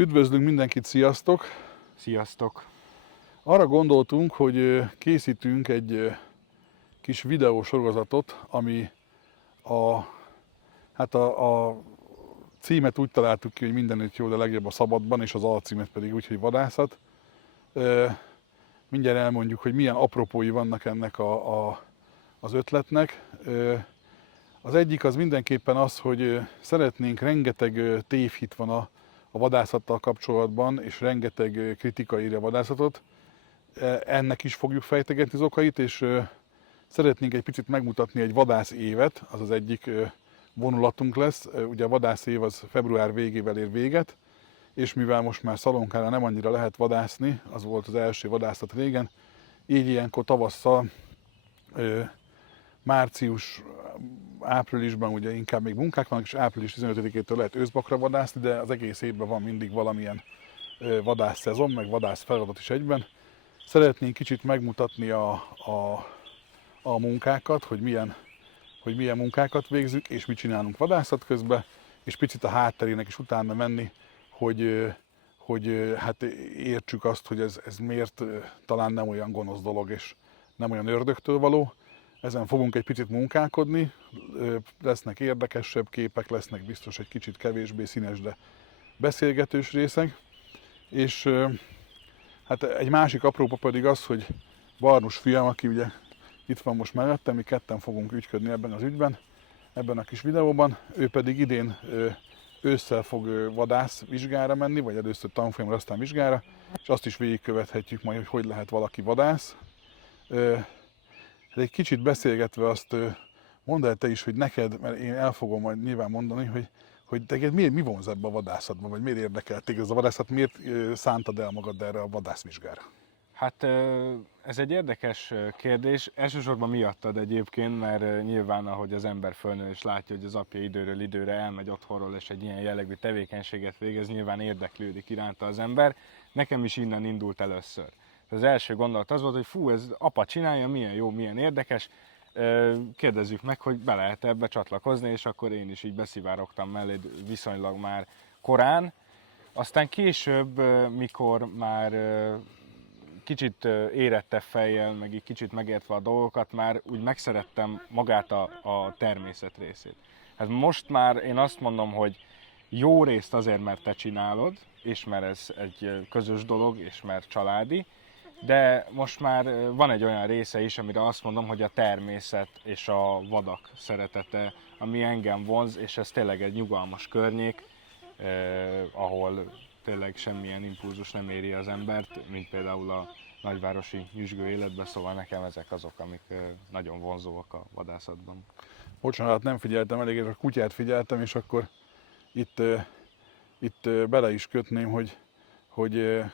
Üdvözlünk mindenkit, sziasztok! Sziasztok! Arra gondoltunk, hogy készítünk egy kis videósorozatot, ami a címet úgy találtuk ki, hogy mindenütt jó, de legjobb a szabadban, és az alcímet pedig úgy, hogy vadászat. Mindjárt elmondjuk, hogy milyen apropói vannak ennek az ötletnek. Az egyik az mindenképpen az, hogy szeretnénk, rengeteg tévhit van a vadászattal kapcsolatban, és rengeteg kritika írja a vadászatot. Ennek is fogjuk fejtegetni az okait, és szeretnénk egy picit megmutatni egy vadász évet, az az egyik vonulatunk lesz. Ugye a vadász év az február végével ér véget, és mivel most már Szalonkára nem annyira lehet vadászni, az volt az első vadászat régen, így ilyenkor tavasszal, március, áprilisban ugye inkább még munkák vannak, és április 15-től lehet őszbakra vadászni, de az egész évben van mindig valamilyen vadászszezon, meg vadász feladat is egyben. Szeretnénk kicsit megmutatni a munkákat, hogy milyen munkákat végzünk, és mit csinálunk vadászat közben, és picit a hátterének is utána menni, hogy hát értsük azt, hogy ez miért talán nem olyan gonosz dolog, és nem olyan ördögtől való. Ezen fogunk egy picit munkálkodni, lesznek érdekesebb képek, lesznek biztos egy kicsit kevésbé színes, de beszélgetős részek. És hát egy másik aprópa pedig az, hogy Barnus fiam, aki ugye itt van most mellettem, mi ketten fogunk ügyködni ebben az ügyben, ebben a kis videóban. Ő pedig idén ősszel fog vadászvizsgára menni, vagy először tanfolyamra, aztán vizsgára, és azt is végigkövethetjük majd, hogy lehet valaki vadász. Egy kicsit beszélgetve azt mondd el te is, hogy neked, mert én el fogom majd nyilván mondani, hogy téged mi vonz ebbe a vadászatban, vagy miért érdekelt téged ez a vadászat, miért szántad el magad erre a vadászvizsgára? Hát ez egy érdekes kérdés, elsősorban miattad egyébként, mert nyilván ahogy az ember fölnő és látja, hogy az apja időről időre elmegy otthonról és egy ilyen jellegű tevékenységet végez, nyilván érdeklődik iránta az ember. Nekem is innen indult először. Az első gondolat az volt, hogy fú, ez apa csinálja, milyen jó, milyen érdekes, kérdezzük meg, hogy be lehet ebbe csatlakozni, és akkor én is így beszivárogtam mellé viszonylag már korán. Aztán később, mikor már kicsit érettebb fejjel, meg egy kicsit megértve a dolgokat, már úgy megszerettem magát a természet részét. Hát most már én azt mondom, hogy jó részt azért, mert te csinálod, és mert ez egy közös dolog, és mert családi, de most már van egy olyan része is, amire azt mondom, hogy a természet és a vadak szeretete, ami engem vonz, és ez tényleg egy nyugalmas környék, ahol tényleg semmilyen impulzus nem éri az embert, mint például a nagyvárosi nyüzsgő életben, szóval nekem ezek azok, amik nagyon vonzóak a vadászatban. Bocsánat, nem figyeltem elég, a kutyát figyeltem, és akkor itt bele is kötném, hogy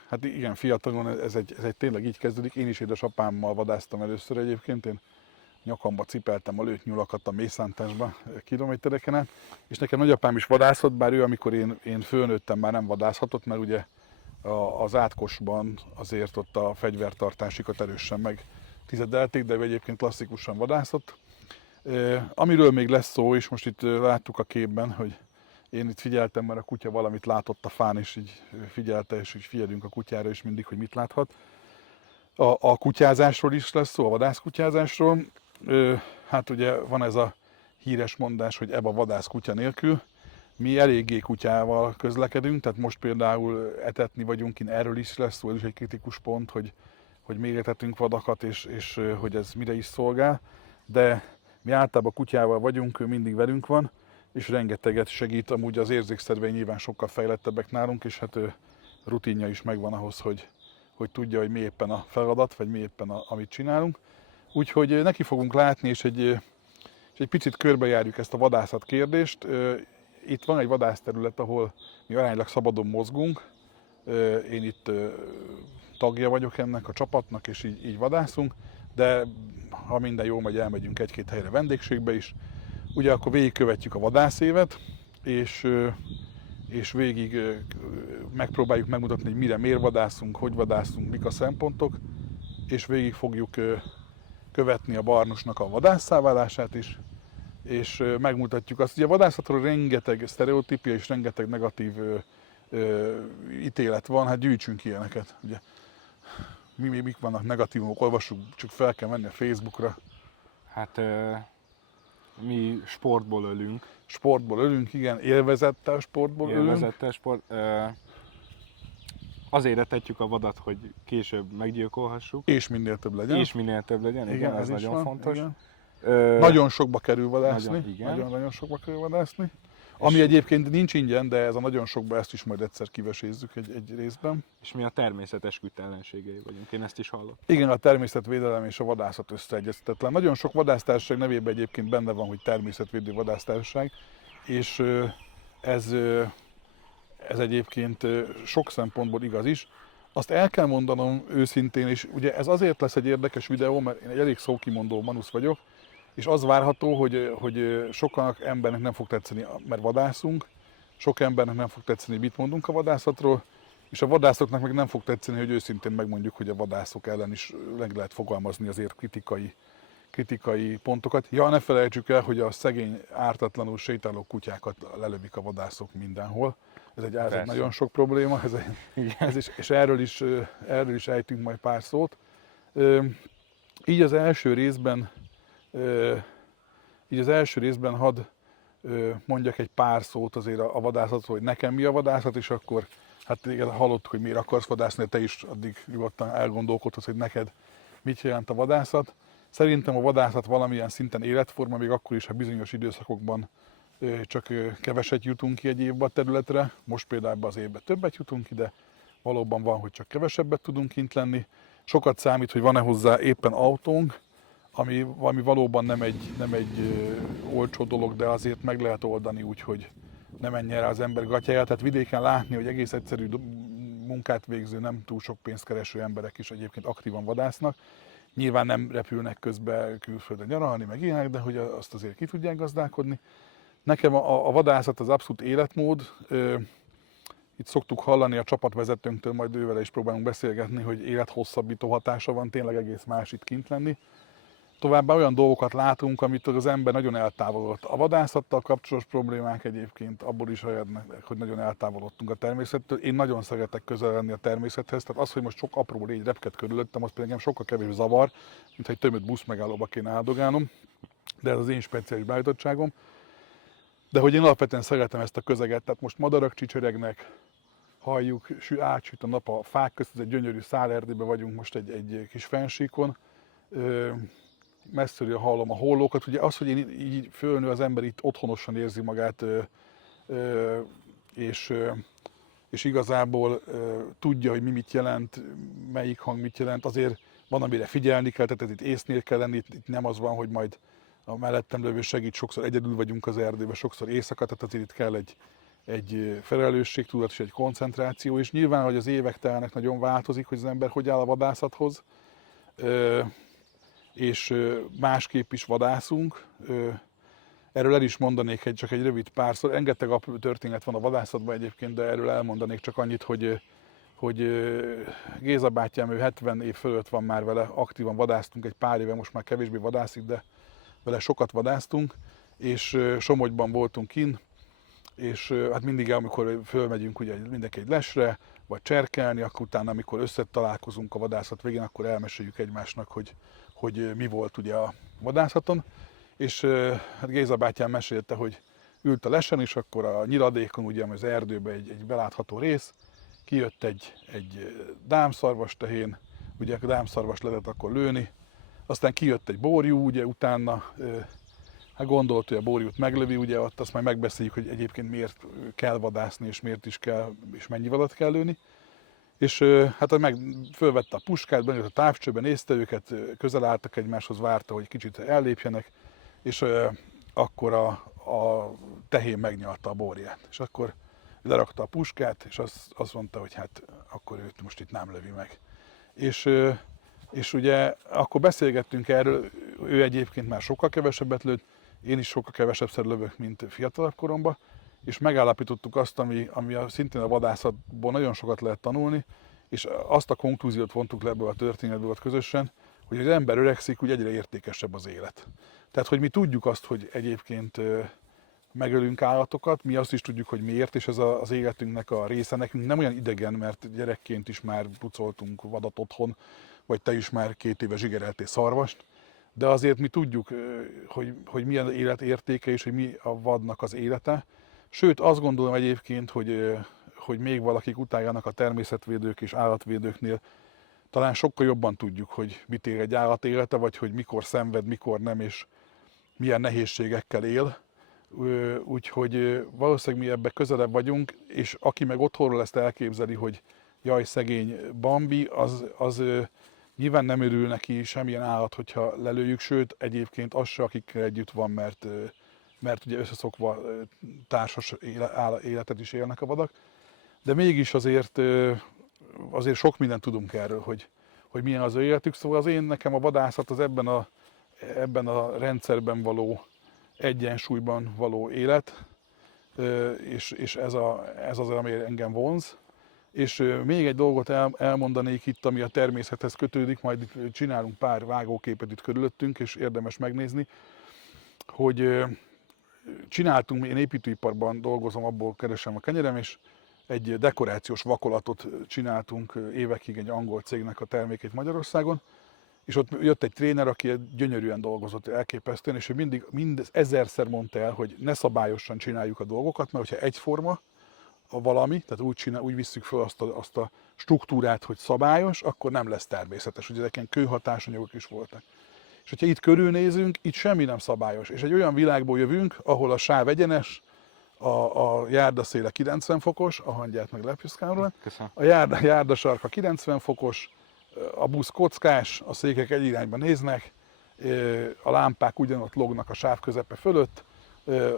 hát igen, fiatalon ez egy tényleg így kezdődik. Én is édesapámmal vadásztam először egyébként, én nyakamba cipeltem a lőtt nyulakat a mészántásba kilométereken át, és nekem nagyapám is vadászott, bár ő, amikor én fölnőttem, már nem vadászhatott, mert ugye az Átkosban azért ott a fegyvertartásikat erősen megtizedelték, de ő egyébként klasszikusan vadászott. Amiről még lesz szó, és most itt láttuk a képben, hogy én itt figyeltem, mert a kutya valamit látott a fán, és így figyelte, és így figyelünk a kutyára is mindig, hogy mit láthat. A kutyázásról is lesz szó, a vadászkutyázásról. Hát ugye van ez a híres mondás, hogy ebb a vadász kutya nélkül. Mi eléggé kutyával közlekedünk, tehát most például etetni vagyunk, erről is lesz szó, ez is egy kritikus pont, hogy miért etetünk vadakat, és hogy ez mire is szolgál. De mi általában kutyával vagyunk, ő mindig velünk van, és rengeteget segít, amúgy az érzékszervei nyilván sokkal fejlettebbek nálunk, és hát rutinja is megvan ahhoz, hogy tudja, hogy mi éppen a feladat, vagy mi éppen amit csinálunk. Úgyhogy neki fogunk látni, és egy picit körbejárjuk ezt a vadászat kérdést. Itt van egy vadászterület, ahol mi aránylag szabadon mozgunk. Én itt tagja vagyok ennek a csapatnak, és így vadászunk, de ha minden jól megy, elmegyünk egy-két helyre vendégségbe is. Ugye akkor végigkövetjük a vadászévet, és végig megpróbáljuk megmutatni, hogy mire, miért vadászunk, hogy vadászunk, mik a szempontok, és végig fogjuk követni a Barnusnak a vadásszá válását is, és megmutatjuk azt, hogy a vadászatról rengeteg sztereotípia és rengeteg negatív ítélet van, hát gyűjtsünk ilyeneket. Ugye, mik vannak negatívumok, olvassuk, csak fel kell menni a Facebookra. Hát mi sportból ölünk. Sportból ölünk, igen, élvezettel sportból ölünk. Élvezettel sport. Azért etetjük a vadat, hogy később meggyilkolhassuk. És minél több legyen. És minél több legyen, igen, ez nagyon van, fontos. Igen. Nagyon sokba kerül vadászni. Nagyon sokba kerül vadászni. Ami egyébként nincs ingyen, de ez a nagyon sokba ezt is majd egyszer kivesézzük egy részben. És mi a természetes ellenségei vagyunk, én ezt is hallottam. Igen, a természetvédelem és a vadászat összeegyeztetetlen. Nagyon sok vadásztársaság nevében egyébként benne van, hogy természetvédő vadásztársaság, és ez egyébként sok szempontból igaz is. Azt el kell mondanom őszintén, és ugye ez azért lesz egy érdekes videó, mert én egy elég szókimondó manusz vagyok, és az várható, hogy sokan embernek nem fog tetszeni, mert vadászunk, sok embernek nem fog tetszeni, mit mondunk a vadászatról, és a vadászoknak meg nem fog tetszeni, hogy őszintén megmondjuk, hogy a vadászok ellen is meg lehet fogalmazni azért kritikai pontokat. Ja, ne felejtsük el, hogy a szegény, ártatlanul sétáló kutyákat lelövik a vadászok mindenhol. Ez egy nagyon sok probléma, és erről is ejtünk majd pár szót. Így az első részben hadd mondjak egy pár szót azért a vadászatról, hogy nekem mi a vadászat, és akkor hát igen, hallottuk, hogy miért akarsz vadászni, de te is addig nyugodtan elgondolkodhatsz, hogy neked mit jelent a vadászat. Szerintem a vadászat valamilyen szinten életforma, még akkor is, ha bizonyos időszakokban csak keveset jutunk ki egy évben a területre. Most például az évben többet jutunk ki, de valóban van, hogy csak kevesebbet tudunk kint lenni. Sokat számít, hogy van-e hozzá éppen autónk, ami valóban nem egy olcsó dolog, de azért meg lehet oldani úgy, hogy ne menjen rá az ember gatyája. Tehát vidéken látni, hogy egész egyszerű munkát végző, nem túl sok pénzt kereső emberek is egyébként aktívan vadásznak. Nyilván nem repülnek közben külföldre nyaralni, meg ilyenek, de hogy azt azért ki tudják gazdálkodni. Nekem a vadászat az abszolút életmód. Itt szoktuk hallani a csapatvezetőnktől, majd ővele is próbálunk beszélgetni, hogy élethosszabbító hatása van, tényleg egész más itt kint lenni. Továbbá olyan dolgokat látunk, amitől az ember nagyon eltávolodott. A vadászattal kapcsolatos problémák egyébként abból is erednek, hogy nagyon eltávolodtunk a természettől. Én nagyon szeretek közel lenni a természethez, tehát az, hogy most sok apró légy repked körülöttem, az pedig engem sokkal kevésbé zavar, mint egy tömött buszmegállóba kéne áldogálnom, de ez az én speciális beállítottságom. De hogy én alapvetően szeretem ezt a közeget, tehát most madarak csicseregnek, halljuk, átsüt a nap a fák közt, ez egy gyönyörű szálerdőben vagyunk most egy kis fensíkon. Messziről hallom a hollókat. Ugye az, hogy én így fölnő az ember itt otthonosan érzi magát, és igazából tudja, hogy mi mit jelent, melyik hang mit jelent, azért van, amire figyelni kell, tehát itt észnél kell lenni, itt nem az van, hogy majd a mellettem lévő segít, sokszor egyedül vagyunk az erdőben, sokszor éjszaka, tehát azért itt kell egy felelősségtudat és egy koncentráció, és nyilván, hogy az évek telnek, nagyon változik, hogy az ember hogy áll a vadászathoz, és másképp is vadászunk. Erről el is mondanék csak egy rövid párszor. Rengeteg apró történet van a vadászatban egyébként, de erről elmondanék csak annyit, hogy Géza bátyám, ő 70 év fölött van már vele, aktívan vadásztunk egy pár éve, most már kevésbé vadászik, de vele sokat vadásztunk, és Somogyban voltunk kint, és hát mindig, amikor fölmegyünk ugye mindenki egy lesre, vagy cserkelni, akkor utána, amikor összetalálkozunk a vadászat végén, akkor elmeséljük egymásnak, hogy mi volt ugye a vadászaton. És hát Géza bátyám mesélte, hogy ült a lesen, és akkor a nyiladékon, ugye az erdőben egy belátható rész, kijött egy dámszarvas tehén, ugye a dámszarvas lehetett akkor lőni, aztán kijött egy borjú, ugye utána hát gondolt, hogy a borjút meglövi, ugye ott azt majd megbeszéljük, hogy egyébként miért kell vadászni, és miért is kell, és mennyi vadat kell lőni. És hát meg fölvette a puskát, bejött a távcsőben, nézte őket, közel álltak egymáshoz, várta, hogy kicsit ellépjenek, és akkor a tehén megnyalta a borját. És akkor lerakta a puskát, és azt mondta, hogy hát akkor őt most itt nem lövi meg. És ugye akkor beszélgettünk erről, ő egyébként már sokkal kevesebbet lőtt, én is sokkal kevesebbszer lövök, mint fiatalabb koromban, és megállapítottuk azt, ami szintén a vadászatból nagyon sokat lehet tanulni, és azt a konklúziót vontuk le ebből a történetből közösen, hogy az ember öregszik, úgy egyre értékesebb az élet. Tehát, hogy mi tudjuk azt, hogy egyébként megölünk állatokat, mi azt is tudjuk, hogy miért, és ez az életünknek a része. Nekünk nem olyan idegen, mert gyerekként is már pucoltunk vadat otthon, vagy te is már 2 éve zsigereltél szarvast, de azért mi tudjuk, hogy milyen élet értéke és hogy mi a vadnak az élete. Sőt, azt gondolom egyébként, hogy még valakik utáljanak a természetvédők és állatvédőknél, talán sokkal jobban tudjuk, hogy mit ér egy állat élete, vagy hogy mikor szenved, mikor nem, és milyen nehézségekkel él. Úgyhogy valószínűleg mi ebbe közelebb vagyunk, és aki meg otthonról ezt elképzeli, hogy jaj, szegény Bambi, az nyilván nem örül neki semmilyen állat, hogyha lelőjük, sőt, egyébként az se, akikkel együtt van, mert ugye összeszokva társas életet is élnek a vadak. De mégis azért sok mindent tudunk erről, hogy milyen az ő életük. Szóval nekem a vadászat az ebben a rendszerben való egyensúlyban való élet, és ez az, ami engem vonz. És még egy dolgot elmondanék itt, ami a természethez kötődik, majd itt csinálunk pár vágóképet itt körülöttünk, és érdemes megnézni, hogy csináltunk, én építőiparban dolgozom, abból keresem a kenyerem, és egy dekorációs vakolatot csináltunk évekig egy angol cégnek a termékét Magyarországon, és ott jött egy tréner, aki gyönyörűen dolgozott, elképesztően, és ő mindig ezerszer mondta el, hogy ne szabályosan csináljuk a dolgokat, mert hogyha egyforma valami, tehát úgy visszük fel azt a struktúrát, hogy szabályos, akkor nem lesz természetes. Ugye ezeken kőhatásanyagok is voltak. És hogyha itt körülnézünk, itt semmi nem szabályos. És egy olyan világból jövünk, ahol a sáv egyenes, a járdaszéle 90 fokos, a hangyát meg lepiszkálom róla, a járdasarka 90 fokos, a busz kockás, a székek egy irányba néznek, a lámpák ugyanott lógnak a sáv közepe fölött,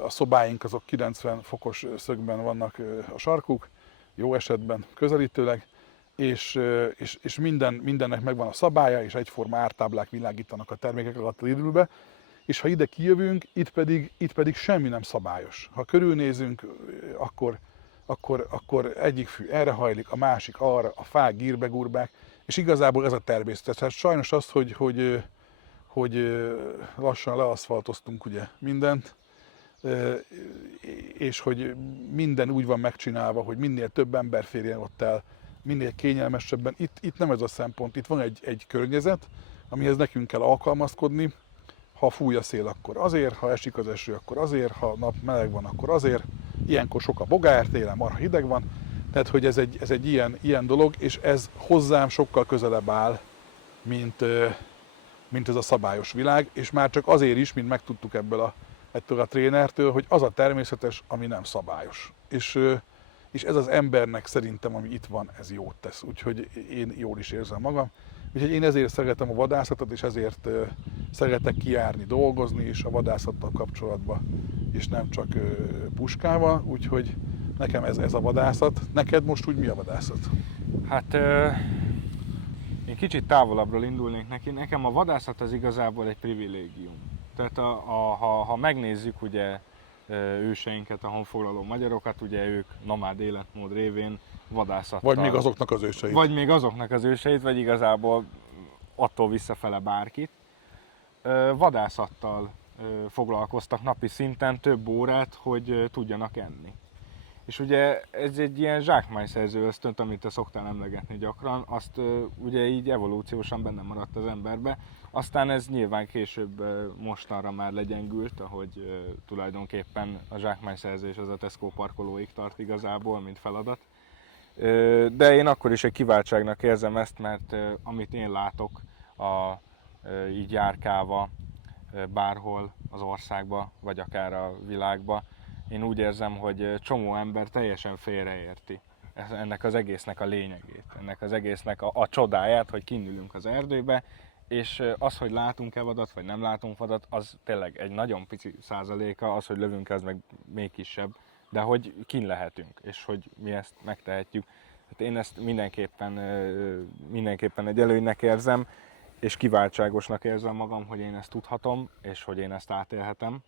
a szobáink azok 90 fokos szögben vannak a sarkuk, jó esetben közelítőleg, és mindennek megvan a szabálya, és egyforma ártáblák világítanak a termékek alatt az időbe, és ha ide kijövünk, itt pedig semmi nem szabályos. Ha körülnézünk, akkor egyik fű erre hajlik, a másik arra, a fák gírbe-gurbák, és igazából ez a természet. Tehát sajnos az, hogy lassan leaszfaltoztunk ugye mindent, és hogy minden úgy van megcsinálva, hogy minél több ember férjen ott el, minél kényelmesebben. Itt nem ez a szempont, itt van egy környezet, amihez nekünk kell alkalmazkodni. Ha fúj a szél, akkor azért, ha esik az eső, akkor azért, ha nap meleg van, akkor azért. Ilyenkor sok a bogár, télen marha hideg van. Tehát, hogy ez egy ilyen dolog, és ez hozzám sokkal közelebb áll, mint ez a szabályos világ, és már csak azért is, mint megtudtuk ettől a trénertől, hogy az a természetes, ami nem szabályos. És ez az embernek szerintem, ami itt van, ez jót tesz. Úgyhogy én jól is érzem magam. Úgyhogy én ezért szeretem a vadászatot, és ezért szeretek kijárni, dolgozni is a vadászattal kapcsolatban, és nem csak puskával. Úgyhogy nekem ez a vadászat. Neked most úgy mi a vadászat? Hát én kicsit távolabbról indulnék neki. Nekem a vadászat az igazából egy privilégium. Tehát ha megnézzük ugye őseinket, a honfoglaló magyarokat, ugye ők nomád életmód révén vadászattal... Vagy még azoknak az őseit. Vagy még azoknak az őseit, vagy igazából attól visszafele bárkit. Vadászattal foglalkoztak napi szinten több órát, hogy tudjanak enni. És ugye ez egy ilyen zsákmányszerző ösztönt, amit te szoktál emlegetni gyakran, azt ugye így evolúciósan benne maradt az emberbe. Aztán ez nyilván később mostanra már legyengült, ahogy tulajdonképpen a zsákmányszerzés az a Tesco parkolóig tart igazából, mint feladat. De én akkor is egy kiváltságnak érzem ezt, mert amit én látok így járkálva bárhol az országba, vagy akár a világba, én úgy érzem, hogy csomó ember teljesen félreérti ennek az egésznek a lényegét, ennek az egésznek a csodáját, hogy kinnülünk az erdőbe, és az, hogy látunk-e vadat, vagy nem látunk vadat, az tényleg egy nagyon pici százaléka, az, hogy lövünk, az meg még kisebb, de hogy kin lehetünk, és hogy mi ezt megtehetjük. Hát én ezt mindenképpen egy előnynek érzem, és kiváltságosnak érzem magam, hogy én ezt tudhatom, és hogy én ezt átélhetem.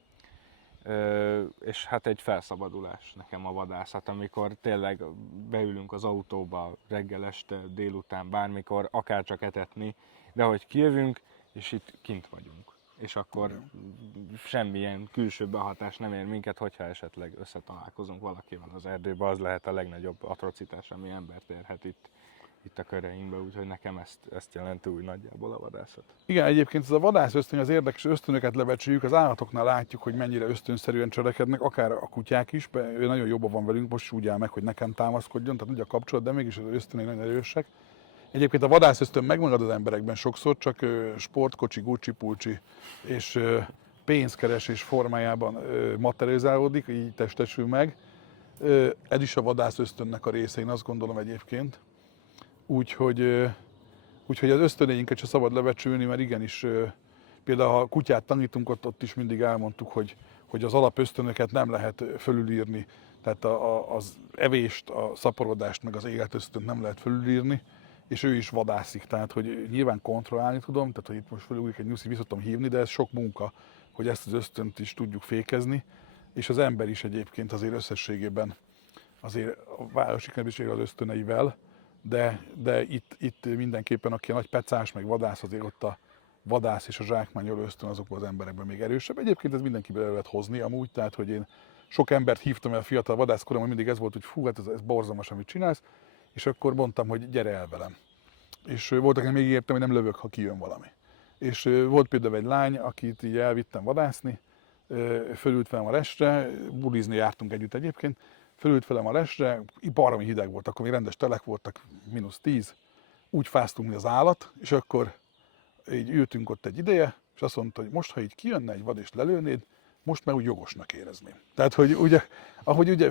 És hát egy felszabadulás nekem a vadászat, amikor tényleg beülünk az autóba reggel, este, délután, bármikor, akár csak etetni, de hogy kijövünk, és itt kint vagyunk. és akkor semmilyen külső behatás nem ér minket, hogyha esetleg összetalálkozunk valakivel az erdőben, az lehet a legnagyobb atrocitás, ami embert érhet itt a köreinkben, úgyhogy nekem ezt jelenti úgy nagyjából a vadászat. Igen, egyébként ez a vadász ösztön, az érdekes ösztönöket lebecsüljük, az állatoknál látjuk, hogy mennyire ösztönszerűen cselekednek, akár a kutyák is, ő nagyon jobban van velünk, most úgy áll meg, hogy nekem támaszkodjon, tehát ugye a kapcsolat, de mégis az ösztönei nagyon erősek. Egyébként a vadász ösztön megmarad az emberekben sokszor, csak sportkocsi, gucci-pulcsi és pénzkeresés formájában materializálódik, így testesül meg. Ez is a vadász ösztönnek a része, én azt gondolom egyébként. Úgyhogy az ösztöneinket se szabad lebecsülni, mert igenis, például ha kutyát tanítunk, ott is mindig elmondtuk, hogy az alapösztönöket nem lehet fölülírni. Tehát az evést, a szaporodást, meg az életösztönt nem lehet fölülírni, és ő is vadászik. Tehát, hogy nyilván kontrollálni tudom, tehát, hogy itt most fölülírik egy nyuszi, vissza tudom hívni, de ez sok munka, hogy ezt az ösztönt is tudjuk fékezni, és az ember is egyébként azért összességében azért a városi kedviség az ösztöneivel, de itt mindenképpen, aki a nagy pecás, meg vadász, azért ott a vadász és a zsákmányoló ösztön azokban az emberekben még erősebb. Egyébként ez mindenkiből el lehet hozni amúgy, tehát hogy én sok embert hívtam el fiatal vadászkoromban, mindig ez volt, hogy fú, hát ez borzalmas, amit csinálsz, és akkor mondtam, hogy gyere el velem. És volt, akinek még ígértem, hogy nem lövök, ha kijön valami. És volt például egy lány, akit így elvittem vadászni, fölült velem a lestre, bulizni jártunk együtt egyébként, fölült velem a lestre, baromi hideg volt, akkor még rendes telek voltak, -10, úgy fáztunk, mint az állat, és akkor így ültünk ott egy ideje, és azt mondta, hogy most, ha így kijönne egy vad és lelőnéd, most már úgy jogosnak érezném. Tehát, hogy ugye, ahogy ugye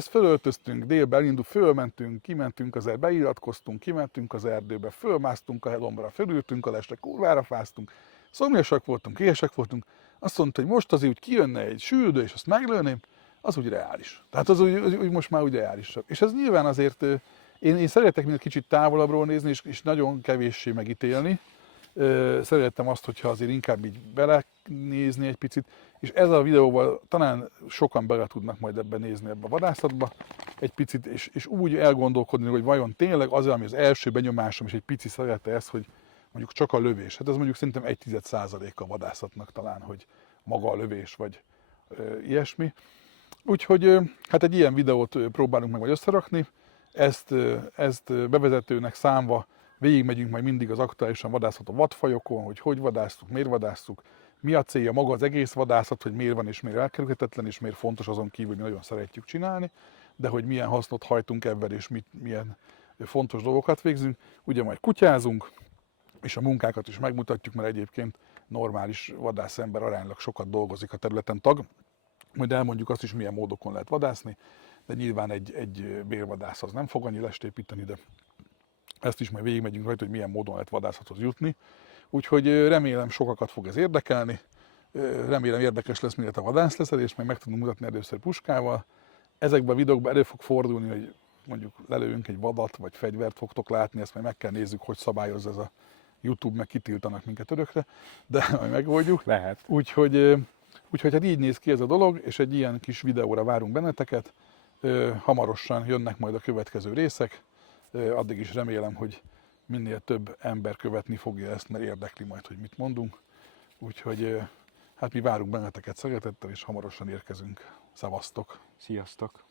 fölöltöztünk, délbe elindul, fölmentünk, kimentünk az erdőbe, beiratkoztunk, kimentünk az erdőbe, fölmásztunk a helombra, fölültünk a lestre, kurvára fáztunk, szomjasak voltunk, éhesek voltunk, azt mondta, hogy most azért úgy kijönne egy süldő, és azt meglőném, az úgy reális. Tehát az úgy most már úgy reálisabb. És ez nyilván azért, én szeretek mindent kicsit távolabbról nézni, és nagyon kevéssé megítélni. Szerettem azt, hogyha azért inkább így belenézni egy picit, és ezzel a videóval talán sokan bele tudnak majd ebben nézni, ebbe a vadászatba egy picit, és úgy elgondolkodni, hogy vajon tényleg az, ami az első benyomásom, és egy pici szerete ez, hogy mondjuk csak a lövés. Hát ez mondjuk szerintem 1/10% a vadászatnak talán, hogy maga a lövés, vagy ilyesmi. Úgyhogy hát egy ilyen videót próbálunk meg majd összerakni, ezt bevezetőnek számva végigmegyünk majd mindig az aktuálisan vadászható vadfajokon, hogy vadásztuk, miért vadásztuk, mi a célja maga az egész vadászat, hogy miért van és miért elkerülhetetlen, és miért fontos azon kívül, hogy mi nagyon szeretjük csinálni, de hogy milyen hasznot hajtunk ebben, és milyen fontos dolgokat végzünk. Ugye majd kutyázunk, és a munkákat is megmutatjuk, mert egyébként normális vadászember aránylag sokat dolgozik a területen tag. Majd elmondjuk azt is, milyen módokon lehet vadászni, de nyilván egy bérvadász az nem fog annyi lest építeni, de ezt is majd végigmegyünk rajta, hogy milyen módon lehet vadászathoz jutni. Úgyhogy remélem sokakat fog ez érdekelni, remélem érdekes lesz, mire a vadász leszel, és meg tudunk mutatni először puskával. Ezekben a videókban elő fog fordulni, hogy mondjuk lelőünk egy vadat, vagy fegyvert fogtok látni, ezt majd meg kell nézzük, hogy szabályozza ez a YouTube, meg kitiltanak minket örökre, de majd megoldjuk. Lehet. Úgyhogy hát így néz ki ez a dolog, és egy ilyen kis videóra várunk benneteket. Hamarosan jönnek majd a következő részek, addig is remélem, hogy minél több ember követni fogja ezt, mert érdekli majd, hogy mit mondunk. Úgyhogy hát mi várunk benneteket szeretettel, és hamarosan érkezünk. Szevasztok! Sziasztok!